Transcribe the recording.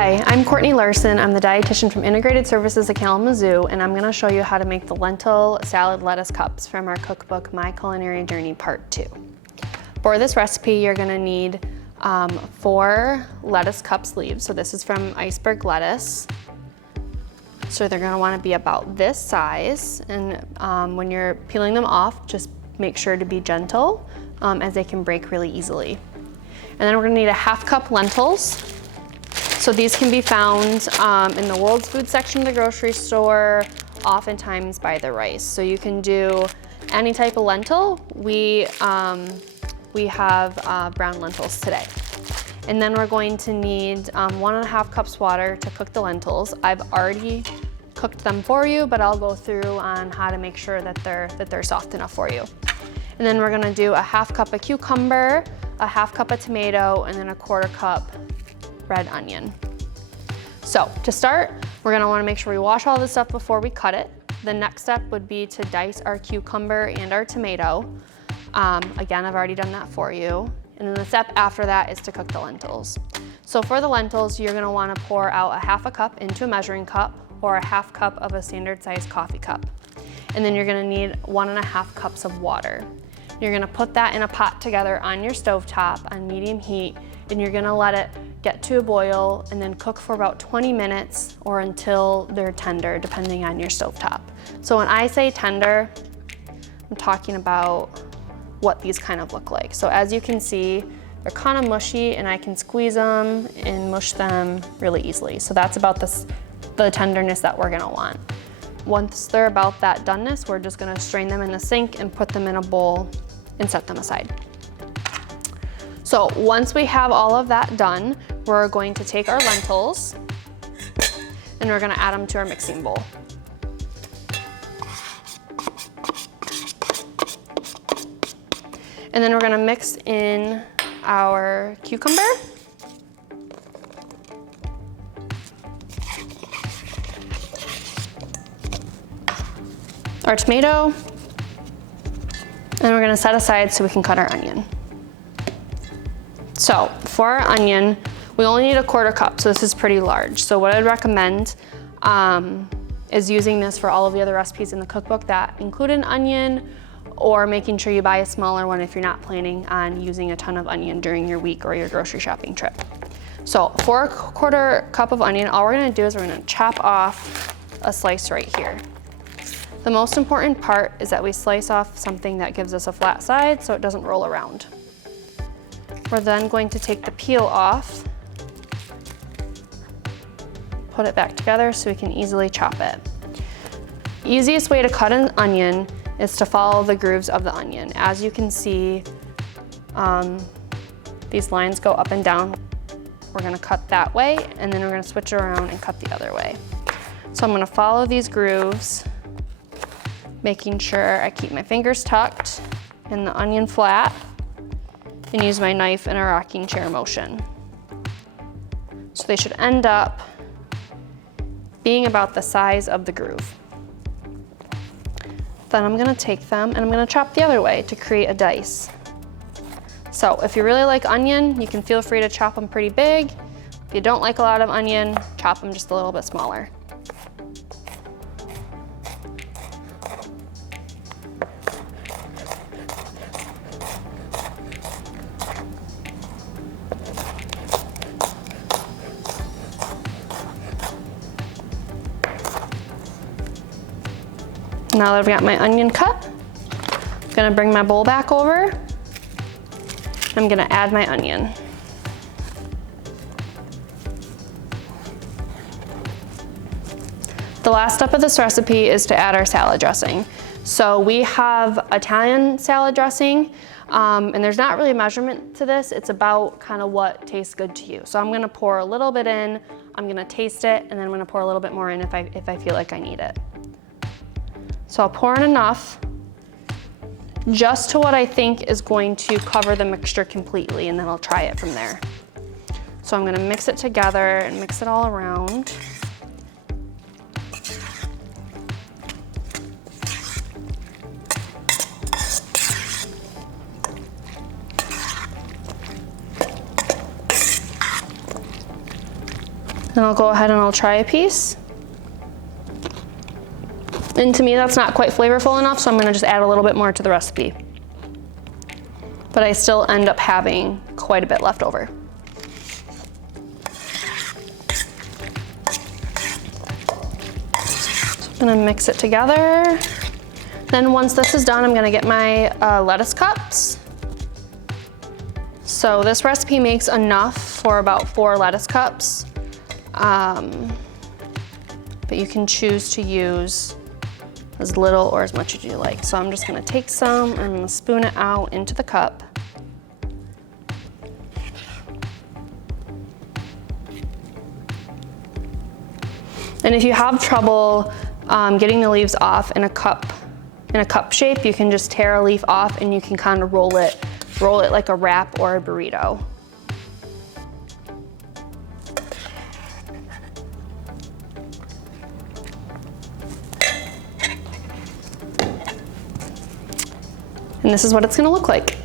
Hi, I'm Courtney Larson. I'm the dietitian from Integrated Services at Kalamazoo, and I'm going to show you how to make the lentil salad lettuce cups from our cookbook, My Culinary Journey Part 2. For this recipe, you're going to need 4 lettuce cup sleeves. So this is from iceberg lettuce. So they're going to want to be about this size, and when you're peeling them off, just make sure to be gentle as they can break really easily. And then we're going to need a 1/2 cup lentils. So these can be found in the World's Food section of the grocery store, oftentimes by the rice. So you can do any type of lentil. We have brown lentils today. And then we're going to need 1.5 cups water to cook the lentils. I've already cooked them for you, but I'll go through on how to make sure that they're soft enough for you. And then we're gonna do a 1/2 cup of cucumber, a 1/2 cup of tomato, and then a 1/4 cup red onion. So to start, we're gonna wanna make sure we wash all this stuff before we cut it. The next step would be to dice our cucumber and our tomato. Again, I've already done that for you. And then the step after that is to cook the lentils. So for the lentils, you're gonna wanna pour out a 1/2 cup into a measuring cup or a 1/2 cup of a standard size coffee cup. And then you're gonna need 1.5 cups of water. You're gonna put that in a pot together on your stovetop on medium heat, and you're gonna let it get to a boil and then cook for about 20 minutes or until they're tender, depending on your stovetop. So when I say tender, I'm talking about what these kind of look like. So as you can see, they're kind of mushy, and I can squeeze them and mush them really easily. So that's about the tenderness that we're gonna want. Once they're about that doneness, we're just gonna strain them in the sink and put them in a bowl and set them aside. So once we have all of that done, we're going to take our lentils and we're gonna add them to our mixing bowl. And then we're gonna mix in our cucumber, our tomato, and we're gonna set aside so we can cut our onion. So for our onion, we only need a 1/4 cup, so this is pretty large. So what I'd recommend is using this for all of the other recipes in the cookbook that include an onion, or making sure you buy a smaller one if you're not planning on using a ton of onion during your week or your grocery shopping trip. So for a 1/4 cup of onion, all we're gonna do is we're gonna chop off a slice right here. The most important part is that we slice off something that gives us a flat side so it doesn't roll around. We're then going to take the peel off, put it back together so we can easily chop it. Easiest way to cut an onion is to follow the grooves of the onion. As you can see, these lines go up and down. We're gonna cut that way, and then we're gonna switch around and cut the other way. So I'm gonna follow these grooves, making sure I keep my fingers tucked and the onion flat, and use my knife in a rocking chair motion. So they should end up being about the size of the groove. Then I'm gonna take them and I'm gonna chop the other way to create a dice. So if you really like onion, you can feel free to chop them pretty big. If you don't like a lot of onion, chop them just a little bit smaller. Now that I've got my onion cut, I'm gonna bring my bowl back over. I'm gonna add my onion. The last step of this recipe is to add our salad dressing. So we have Italian salad dressing, and there's not really a measurement to this. It's about kind of what tastes good to you. So I'm gonna pour a little bit in, I'm gonna taste it, and then I'm gonna pour a little bit more in if I feel like I need it. So I'll pour in enough, just to what I think is going to cover the mixture completely, and then I'll try it from there. So I'm gonna mix it together and mix it all around. Then I'll go ahead and I'll try a piece. And to me, that's not quite flavorful enough, so I'm gonna just add a little bit more to the recipe. But I still end up having quite a bit left over. So I'm gonna mix it together. Then once this is done, I'm gonna get my lettuce cups. So this recipe makes enough for about 4 lettuce cups. But you can choose to use as little or as much as you like. So I'm just gonna take some and I'm gonna spoon it out into the cup. And if you have trouble getting the leaves off in a cup shape, you can just tear a leaf off and you can kind of roll it like a wrap or a burrito. And this is what it's gonna look like.